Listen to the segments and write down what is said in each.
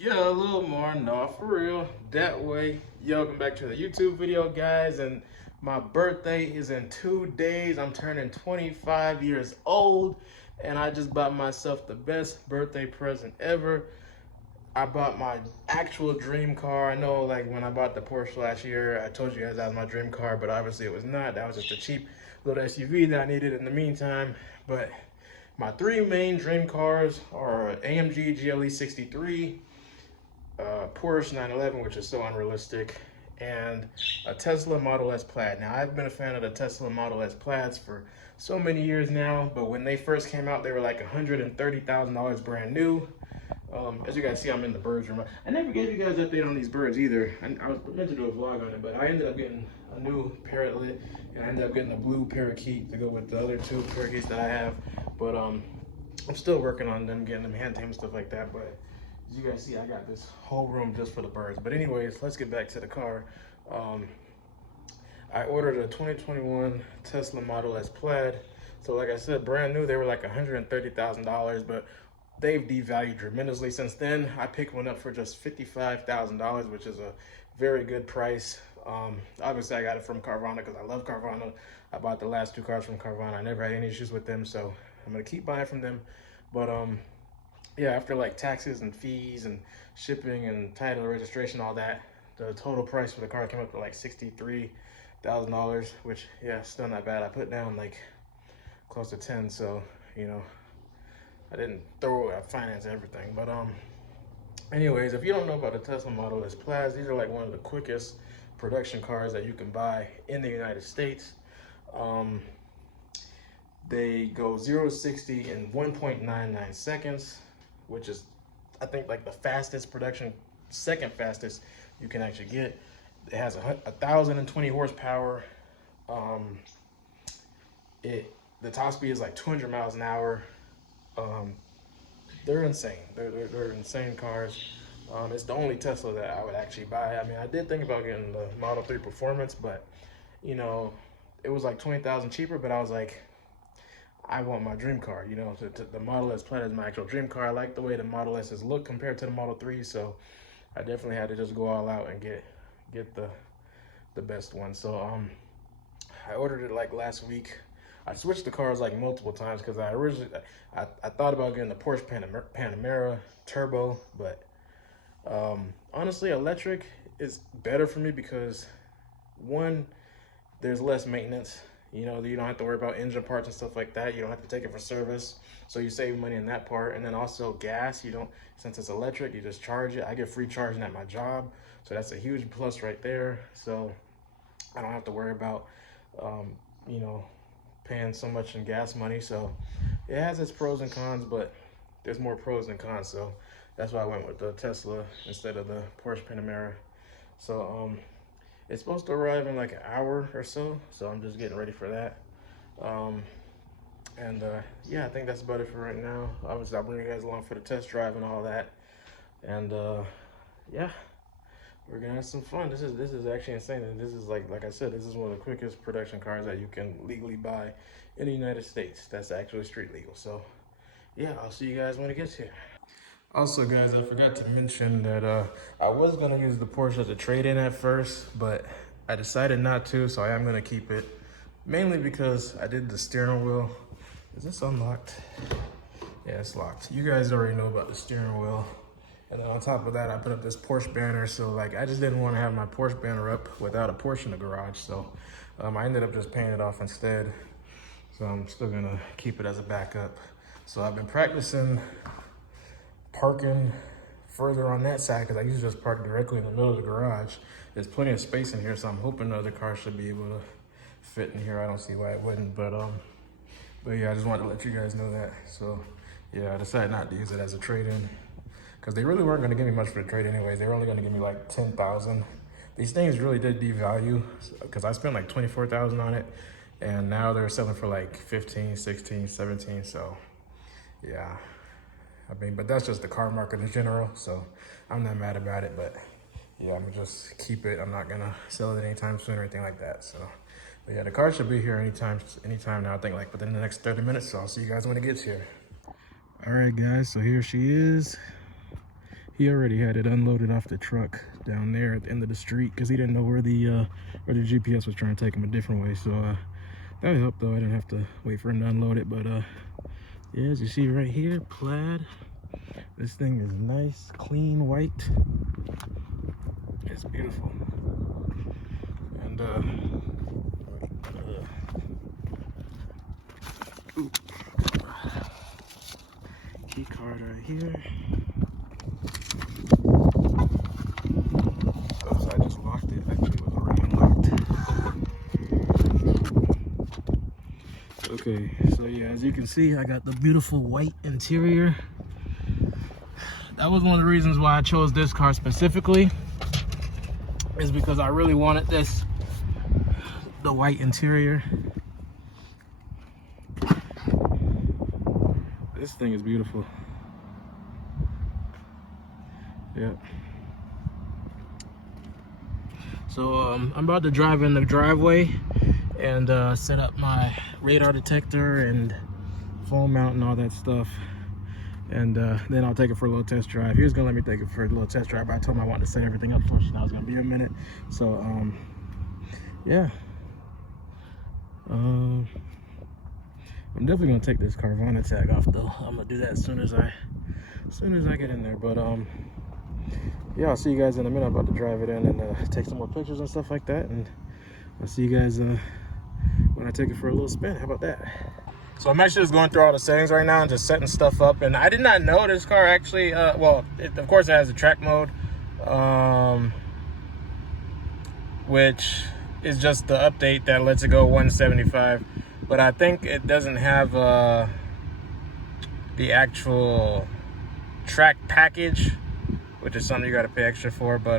Yeah, a little more. No, for real. That way. Yo, welcome back to the YouTube video, guys. And my birthday is in 2 days. I'm turning 25 years old. And I just bought myself the best birthday present ever. I bought my actual dream car. I know, like, when I bought the Porsche last year, I told you guys that was my dream car, but obviously it was not. That was just a cheap little SUV that I needed in the meantime. But my three main dream cars are AMG GLE 63, Porsche 911, which is so unrealistic, and a Tesla Model S Plaid. Now, I've been a fan of the Tesla Model S Plaids for so many years now, but when they first came out, they were like $130,000 brand new. As you guys see, I'm in the birds room. I never gave you guys an update on these birds either. I was meant to do a vlog on it, but I ended up getting a new parrotlet, and I ended up getting a blue parakeet to go with the other two parakeets that I have. But I'm still working on them, getting them hand tamed and stuff like that. But as you guys see, I got this whole room just for the birds. But anyways, let's get back to the car. I ordered a 2021 Tesla Model S Plaid. So like I said, brand new, they were like $130,000, but they've devalued tremendously since then. I picked one up for just $55,000, which is a very good price. Obviously, I got it from Carvana because I love Carvana. I bought the last two cars from Carvana. I never had any issues with them, so I'm gonna keep buying from them. But yeah, after like taxes and fees and shipping and title registration, all that, the total price for the car came up to like $63,000, which, yeah, still not bad. I put down like close to 10, so you know, I didn't throw finance everything. But anyways, if you don't know about the Tesla Model S Plaids, these are like one of the quickest production cars that you can buy in the United States. They go 0 to 60 in 1.99 seconds, which is, I think, like the fastest production, second fastest you can actually get. It has 1,020 horsepower. The top speed is like 200 miles an hour. They're insane. They're insane cars. It's the only Tesla that I would actually buy. I mean, I did think about getting the Model 3 Performance, but you know, it was like 20,000 cheaper. But I was like, I want my dream car. You know, the Model S Plaid is my actual dream car. I like the way the Model S's look compared to the Model 3, so I definitely had to just go all out and get the best one. So I ordered it like last week. I switched the cars like multiple times because I thought about getting the Porsche Panamera Turbo, but honestly, electric is better for me because, one, there's less maintenance. You know, you don't have to worry about engine parts and stuff like that. You don't have to take it for service, so you save money in that part. And then also gas, you don't, since it's electric, you just charge it. I get free charging at my job, so that's a huge plus right there. So I don't have to worry about you know, paying so much in gas money. So it has its pros and cons, but there's more pros than cons. So that's why I went with the Tesla instead of the Porsche Panamera. So it's supposed to arrive in like an hour or so, so I'm just getting ready for that. Yeah, I think that's about it for right now. Obviously, I'll bring you guys along for the test drive and all that. And yeah, we're gonna have some fun. This is actually insane. And this is like I said, this is one of the quickest production cars that you can legally buy in the United States. That's actually street legal. So yeah, I'll see you guys when it gets here. Also, guys, I forgot to mention that I was gonna use the Porsche as a trade-in at first, but I decided not to, so I am gonna keep it. Mainly because I did the steering wheel. Is this unlocked? Yeah, it's locked. You guys already know about the steering wheel. And then on top of that, I put up this Porsche banner. So like, I just didn't want to have my Porsche banner up without a Porsche in the garage. So I ended up just paying it off instead. So I'm still gonna keep it as a backup. So I've been practicing parking further on that side because I usually just park directly in the middle of the garage. There's plenty of space in here, so I'm hoping the other car should be able to fit in here. I don't see why it wouldn't, but yeah, I just wanted to let you guys know that. So yeah, I decided not to use it as a trade-in because they really weren't going to give me much for the trade anyways. They were only going to give me like 10,000. These things really did devalue because I spent like 24,000 on it, and now they're selling for like 15, 16, 17. So yeah, I mean, but that's just the car market in general, so I'm not mad about it. But yeah, I'm gonna just keep it. I'm not gonna sell it anytime soon or anything like that. So but yeah, the car should be here anytime now. I think like within the next 30 minutes. So I'll see you guys when it gets here. All right, guys. So here she is. he already had it unloaded off the truck down there at the end of the street because he didn't know where the GPS was trying to take him a different way. So that helped though. I didn't have to wait for him to unload it. But yeah, as you see right here, Plaid. This thing is nice, clean white. It's beautiful. And key card right here. Oops, I just locked it. Actually, it was already unlocked. Okay, so yeah, as you can see, I got the beautiful white interior. That was one of the reasons why I chose this car specifically, is because I really wanted the white interior. This thing is beautiful. Yeah. So I'm about to drive in the driveway and set up my radar detector and phone mount and all that stuff. And then I'll take it for a little test drive. He was gonna let me take it for a little test drive, but I told him I wanted to set everything up first and I was gonna be a minute. So yeah. I'm definitely gonna take this Carvana tag off though. I'm gonna do that as soon as I get in there. But yeah, I'll see you guys in a minute. I'm about to drive it in and take some more pictures and stuff like that. And I'll see you guys when I take it for a little spin. How about that? So I'm actually just going through all the settings right now and just setting stuff up. And I did not know this car actually, well, of course it has a track mode, which is just the update that lets it go 175. But I think it doesn't have the actual track package, which is something you got to pay extra for. But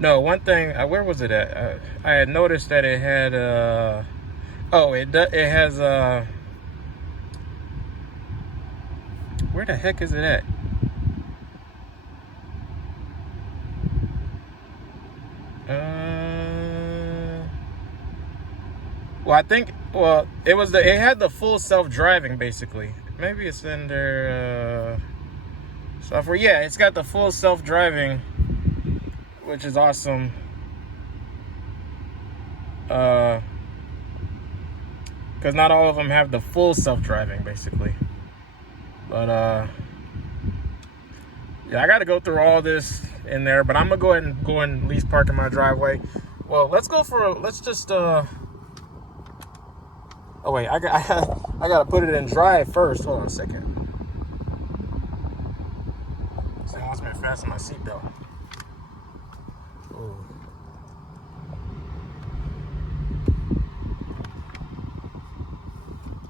no, one thing, where was it at? I had noticed that it had, oh, it has, where the heck is it at? Well, I think, well, it had the full self-driving basically. Maybe it's under software. Yeah, it's got the full self-driving, which is awesome. Because not all of them have the full self-driving basically. But yeah, I got to go through all this in there. But I'm gonna go ahead and at least park in my driveway. Well, let's just oh wait, I gotta put it in drive first. Hold on a second. So it wants me to fasten my seatbelt. Oh.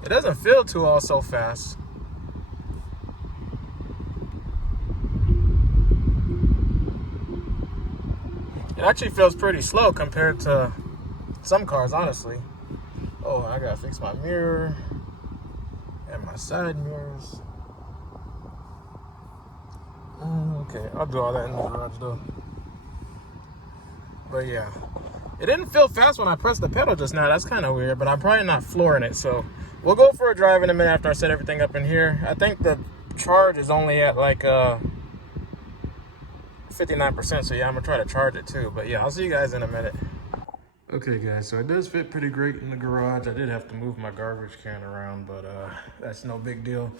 It doesn't feel too all so fast. It actually feels pretty slow compared to some cars, honestly. Oh, I gotta fix my mirror and my side mirrors. Okay, I'll do all that in the garage though. But yeah, it didn't feel fast when I pressed the pedal just now. That's kind of weird, but I'm probably not flooring it. So we'll go for a drive in a minute after I set everything up in here. I think the charge is only at like 59%. So yeah, I'm gonna try to charge it too. But yeah, I'll see you guys in a minute. Okay guys, so it does fit pretty great in the garage. I did have to move my garbage can around, but that's no big deal.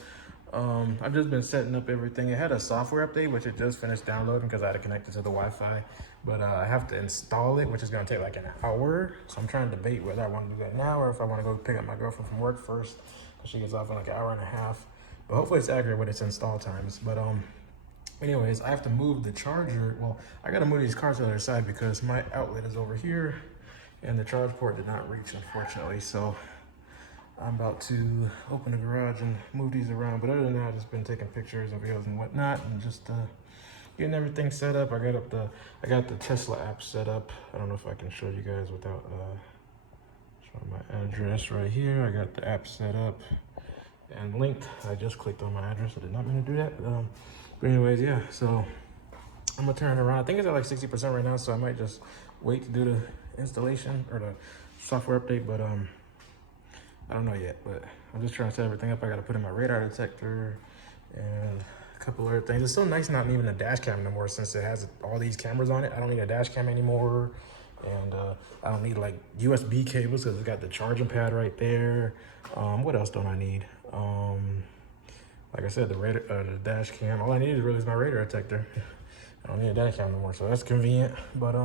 I've just been setting up everything. It had a software update, which it just finished downloading because I had to connect it to the Wi-Fi. But I have to install it, which is gonna take like an hour. So I'm trying to debate whether I want to do that now or if I want to go pick up my girlfriend from work first, because she gets off in like an hour and a half. But hopefully it's accurate with its install times. But anyways, I have to move the charger. Well, I gotta move these cars to the other side because my outlet is over here. And the charge port did not reach, unfortunately. So I'm about to open the garage and move these around. But other than that, I've just been taking pictures and videos and whatnot, and just getting everything set up. I got the Tesla app set up. I don't know if I can show you guys without showing my address right here. I got the app set up and linked. I just clicked on my address. I did not mean to do that. But anyways, yeah. So I'm gonna turn it around. I think it's at like 60% right now, so I might just wait to do the installation or the software update, but I don't know yet. But I'm just trying to set everything up. I got to put in my radar detector and a couple other things. It's so nice not needing a dash cam anymore since it has all these cameras on it. I don't need a dash cam anymore. And I don't need like USB cables because it's got the charging pad right there. What else don't I need? Like I said, the dash cam. All I need is really is my radar detector. I don't need a dash cam anymore, so that's convenient. But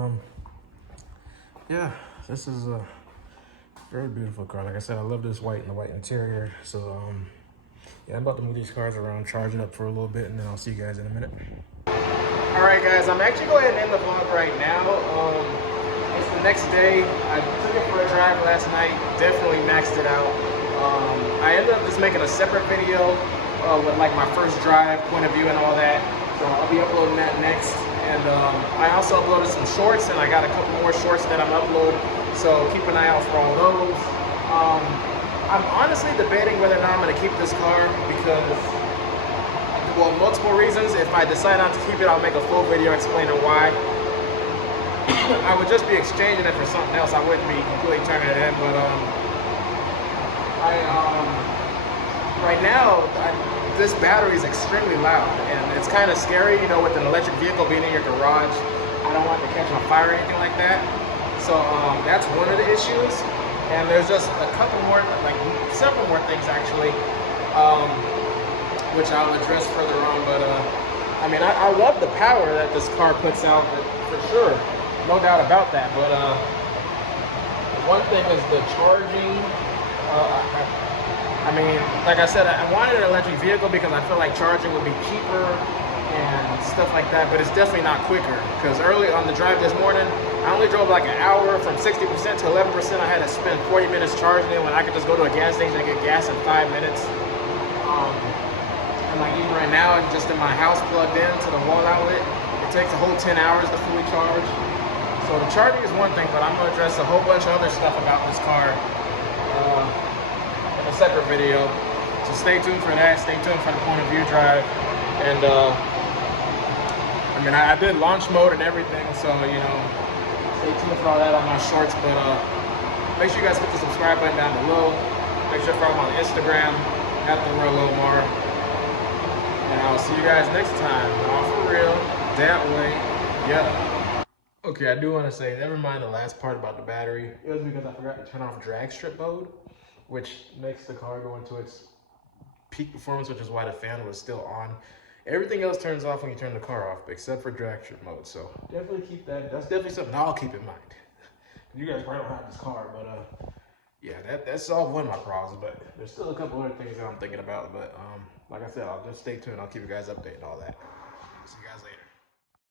yeah, this is a very beautiful car. Like I said, I love this white and the white interior. So yeah, I'm about to move these cars around, charge it up for a little bit, and then I'll see you guys in a minute. All right, guys, I'm actually going to end the vlog right now. It's the next day. I took it for a drive last night. Definitely maxed it out. I ended up just making a separate video with like my first drive, point of view, and all that. So I'll be uploading that next. And I also uploaded some shorts, and I got a couple more shorts that I'm uploading. So keep an eye out for all those. I'm honestly debating whether or not I'm going to keep this car because, well, multiple reasons. If I decide not to keep it, I'll make a full video explaining why. I would just be exchanging it for something else. I wouldn't be completely turning it in, but right now, this battery is extremely loud, and it's kind of scary, you know, with an electric vehicle being in your garage. I don't want it to catch on fire or anything like that. So that's one of the issues. And there's just a couple more, like several more things actually, which I'll address further on. But I mean, I love the power that this car puts out, for sure. No doubt about that. But one thing is the charging. I mean, like I said, I wanted an electric vehicle because I feel like charging would be cheaper and stuff like that, but it's definitely not quicker. Because early on the drive this morning, I only drove like an hour from 60% to 11%. I had to spend 40 minutes charging it when I could just go to a gas station and get gas in 5 minutes. And like even right now, I'm just in my house plugged in to the wall outlet. It takes a whole 10 hours to fully charge. So the charging is one thing, but I'm gonna address a whole bunch of other stuff about this car in a separate video. So stay tuned for that. Stay tuned for the point of view drive. And I mean, I did launch mode and everything, so you know, stay tuned for all that on my shorts. But make sure you guys hit the subscribe button down below. Make sure to follow me on Instagram at the real Lilmar. And I'll see you guys next time. All for real, that way, yeah. Okay, I do want to say, never mind the last part about the battery. It was because I forgot to turn off drag strip mode, which makes the car go into its peak performance, which is why the fan was still on. Everything else turns off when you turn the car off, except for drag strip mode. So definitely keep that. That's definitely something I'll keep in mind. You guys probably don't have this car, but yeah, that solved one of my problems. But there's still a couple other things that I'm thinking about. But like I said, I'll just stay tuned. I'll keep you guys updated and all that. See you guys later.